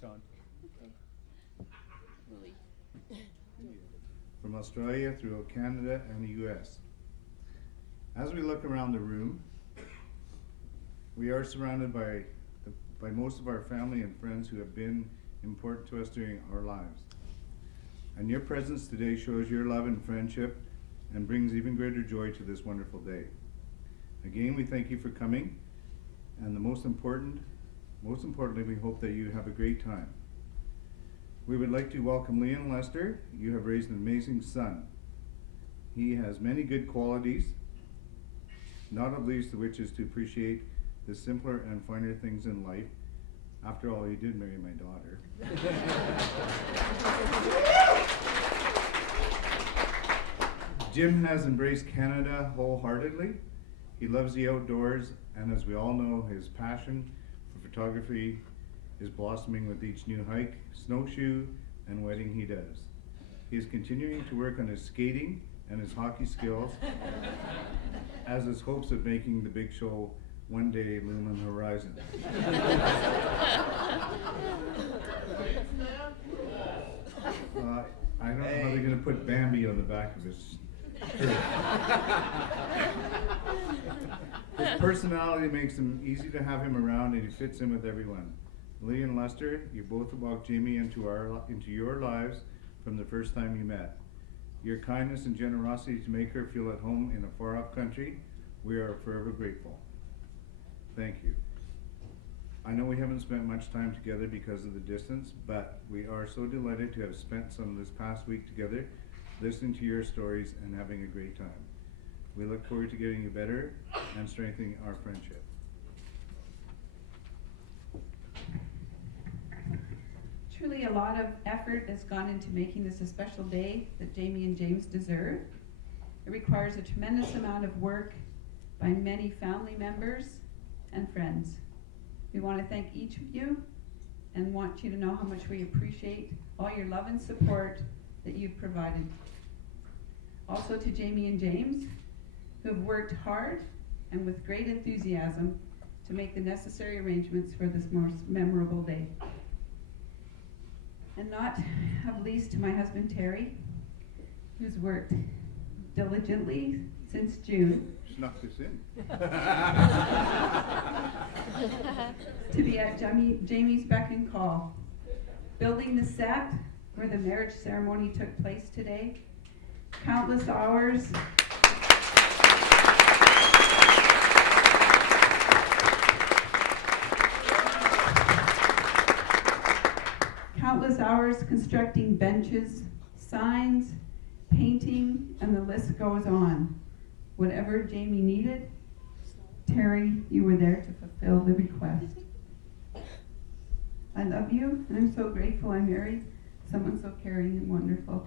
It's on. Lily. From Australia through Canada and the US. As we look around the room, we are surrounded by most of our family and friends who have been important to us during our lives. And your presence today shows your love and friendship and brings even greater joy to this wonderful day. Again, we thank you for coming, and most importantly, we hope that you have a great time. We would like to welcome Leon Lester. You have raised an amazing son. He has many good qualities, not of least of which is to appreciate the simpler and finer things in life. After all, you did marry my daughter. Jim has embraced Canada wholeheartedly. He loves the outdoors, and as we all know, his passion for photography is blossoming with each new hike, snowshoe, and wedding he does. He is continuing to work on his skating and his hockey skills as his hopes of making the big show one day loom on the horizon. I don't know how they're going to put Bambi on the back of his shirt. His personality makes him easy to have him around, and he fits in with everyone. Lee and Lester, you both walked Jamie into your lives from the first time you met. Your kindness and generosity to make her feel at home in a far-off country, we are forever grateful. Thank you. I know we haven't spent much time together because of the distance, but we are so delighted to have spent some of this past week together, listening to your stories and having a great time. We look forward to getting you better and strengthening our friendship. Truly a lot of effort has gone into making this a special day that Jamie and James deserve. It requires a tremendous amount of work by many family members and friends. We want to thank each of you and want you to know how much we appreciate all your love and support that you've provided. Also to Jamie and James, who have worked hard and with great enthusiasm to make the necessary arrangements for this most memorable day. And not of least to my husband Terry, who's worked diligently since June Snuck this in. to be at Jamie's beck and call, building the set where the marriage ceremony took place today. Countless hours constructing benches, signs, painting, and the list goes on. Whatever Jamie needed, Terry, you were there to fulfill the request. I love you, and I'm so grateful I married someone so caring and wonderful.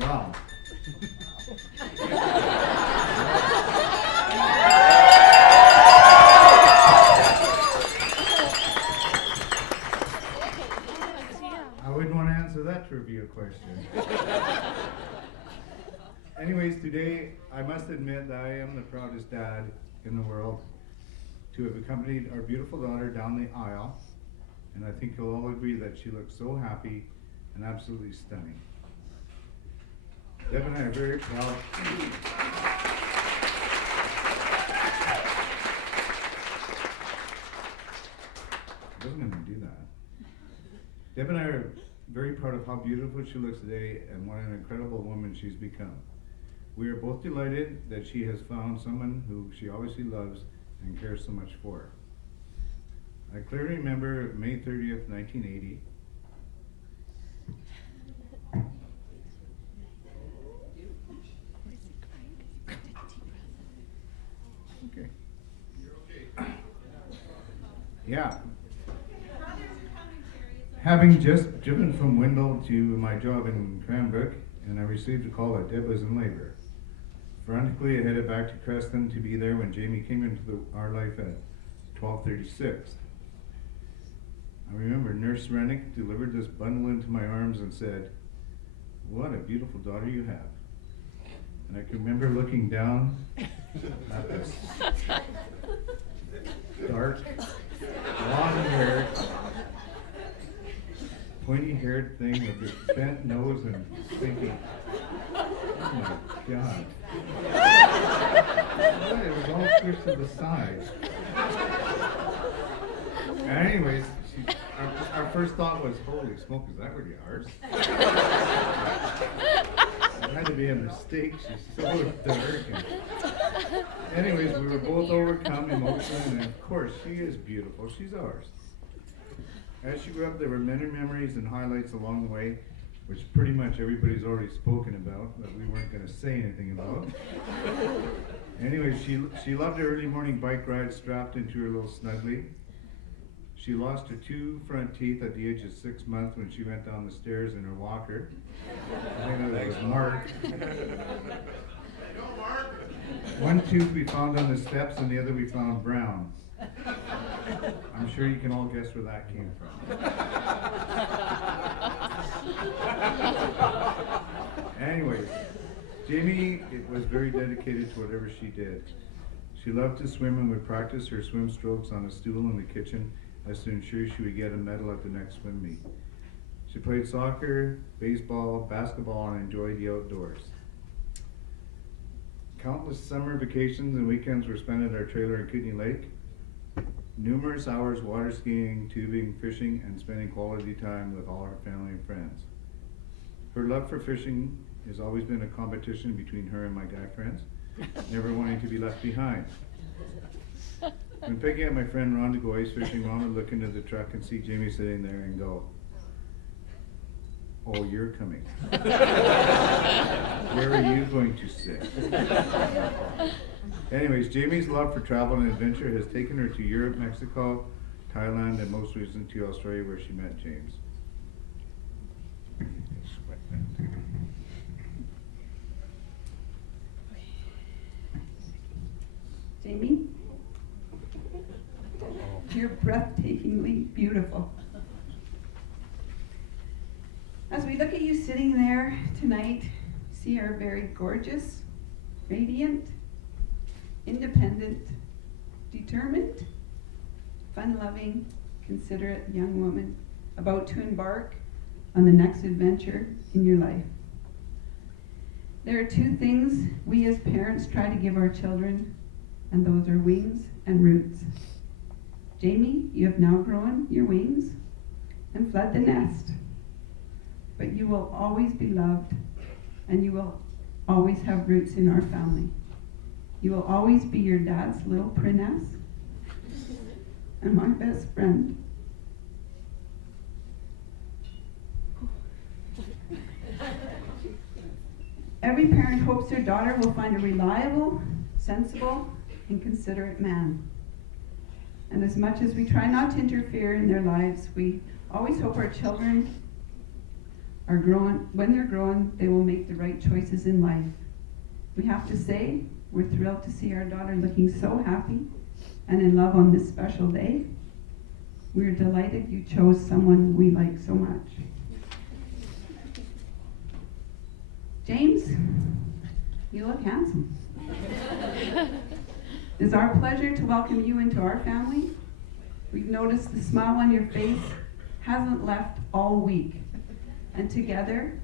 Wow. I wouldn't want to answer that trivia question. Anyways, today I must admit that I am the proudest dad in the world to have accompanied our beautiful daughter down the aisle, and I think you'll all agree that she looks so happy and absolutely stunning. Deb and I are very proud. I wasn't going to do that. Deb and I are very proud of how beautiful she looks today and what an incredible woman she's become. We are both delighted that she has found someone who she obviously loves and cares so much for. I clearly remember May 30th, 1980. Okay. Yeah. Having just driven from Wendell to my job in Cranbrook, and I received a call that Deb was in labor. Frantically, I headed back to Creston to be there when Jamie came into our life at 12:36. I remember Nurse Rennick delivered this bundle into my arms and said, "What a beautiful daughter you have." And I can remember looking down at this dark, long-haired, pointy-haired thing with this bent nose and thinking, oh my God. Boy, it was all pushed to the side. Anyways, our first thought was, holy smoke, is that really ours? It had to be a mistake. She's so dark. Anyways, we were both overcome emotionally, and of course, she is beautiful. She's ours. As she grew up, there were many memories and highlights along the way, which pretty much everybody's already spoken about, that we weren't going to say anything about. Anyway, she loved her early morning bike ride strapped into her little snuggly. She lost her 2 front teeth at the age of 6 months when she went down the stairs in her walker. I think that was Mark. One tooth we found on the steps and the other we found brown. I'm sure you can all guess where that came from. Anyways, Jamie was very dedicated to whatever she did. She loved to swim and would practice her swim strokes on a stool in the kitchen as to ensure she would get a medal at the next swim meet. She played soccer, baseball, basketball, and enjoyed the outdoors. Countless summer vacations and weekends were spent at our trailer in Kootenay Lake. Numerous hours water skiing, tubing, fishing, and spending quality time with all her family and friends. Her love for fishing has always been a competition between her and my guy friends, never wanting to be left behind. When picking up my friend Ron to go ice fishing, Ron would look into the truck and see Jamie sitting there and go, oh, you're coming. Where are you going to sit? Anyways, Jamie's love for travel and adventure has taken her to Europe, Mexico, Thailand, and most recently to Australia, where she met James. Jamie, you're breathtakingly beautiful. As we look at you sitting there tonight, see our very gorgeous, radiant, independent, determined, fun-loving, considerate young woman about to embark on the next adventure in your life. There are 2 things we as parents try to give our children, and those are wings and roots. Jamie, you have now grown your wings and fled the nest, but you will always be loved, and you will always have roots in our family. You will always be your dad's little princess and my best friend. Every parent hopes their daughter will find a reliable, sensible, and considerate man. And as much as we try not to interfere in their lives, we always hope our children are growing. When they're grown, they will make the right choices in life. We have to say, we're thrilled to see our daughter looking so happy and in love on this special day. We're delighted you chose someone we like so much. James, you look handsome. It is our pleasure to welcome you into our family. We've noticed the smile on your face hasn't left all week. And together,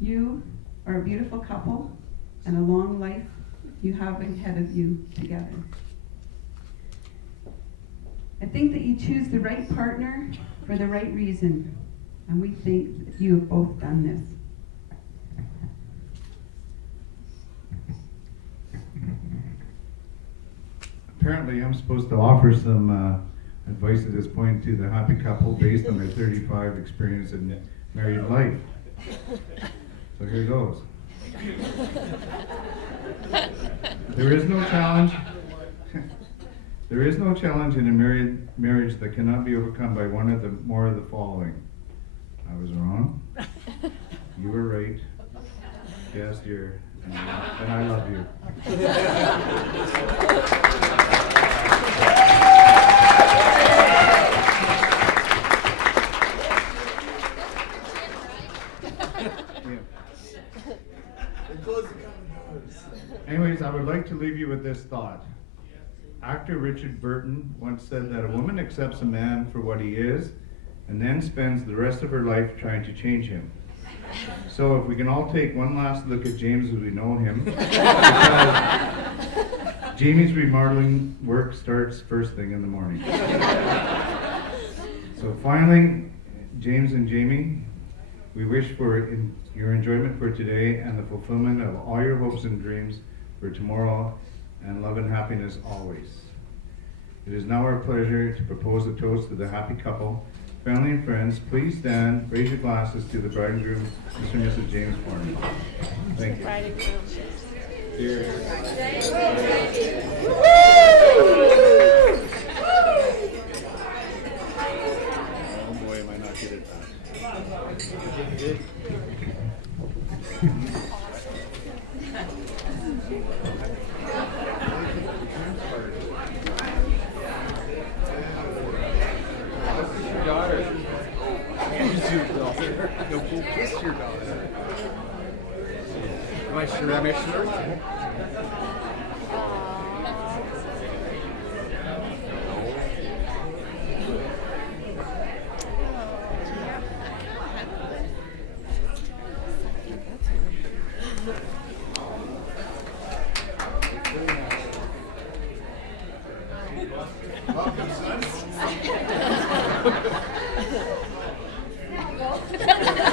you are a beautiful couple and a long life you have ahead of you together. I think that you choose the right partner for the right reason, and we think that you have both done this. Apparently, I'm supposed to offer some advice at this point to the happy couple based on their 35 experience in married life. So here goes. There is no challenge. There is no challenge in a marriage that cannot be overcome by one of the more of the following. I was wrong. You were right. Yes, dear. And I love you. Anyways, I would like to leave you with this thought. Actor Richard Burton once said that a woman accepts a man for what he is and then spends the rest of her life trying to change him. So if we can all take one last look at James as we know him, because Jamie's remodeling work starts first thing in the morning. So finally, James and Jamie, we wish for your enjoyment for today and the fulfillment of all your hopes and dreams for tomorrow, and love and happiness always. It is now our pleasure to propose a toast to the happy couple. Family and friends, please stand, raise your glasses to the bride and groom, Mr. and Mrs. James Horn. Thank you. Bride and groom. Cheers. Oh boy, am I not good at that. Daughter. Kiss your daughter. No, go kiss your daughter. Am I sure I'm sure? Son.